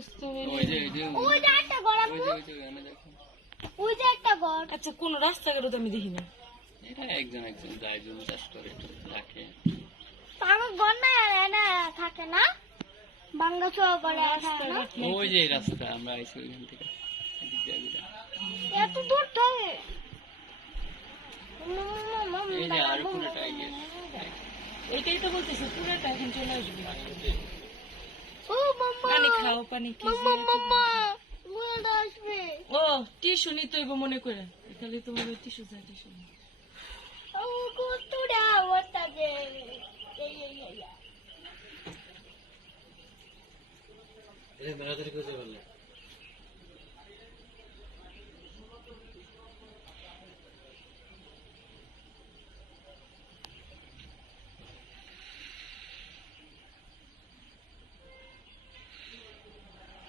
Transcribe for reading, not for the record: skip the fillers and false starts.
বুঝতে ওই যে একটা ঘর আপু, ওই যে একটা ঘর। আচ্ছা কোন রাস্তাঘাটও তো আমি দেখি না। এটা একজন যায় জন্য চাষ করে রাখে। আমার ঘর না না থাকে না, বাংলা ছোয়া করে থাকে না। ওই যে রাস্তা আমরা আইছি ওইখান থেকে এত দূর থাকে। এই যে আর পুরোটা এগিয়ে এটাই তো বলতেছি পুরোটা এখন চলে আসবে। ও মাম্মা, পানি খাও, পানি মাম্মা মাম্মা মুড়া আসবে। ও টিস্যু নিতে হইব মনে করে, তাহলে তোমার টিস্যু চাই, টিস্যু ও কতটা ওটা যে মেলাদারি করতে পারলে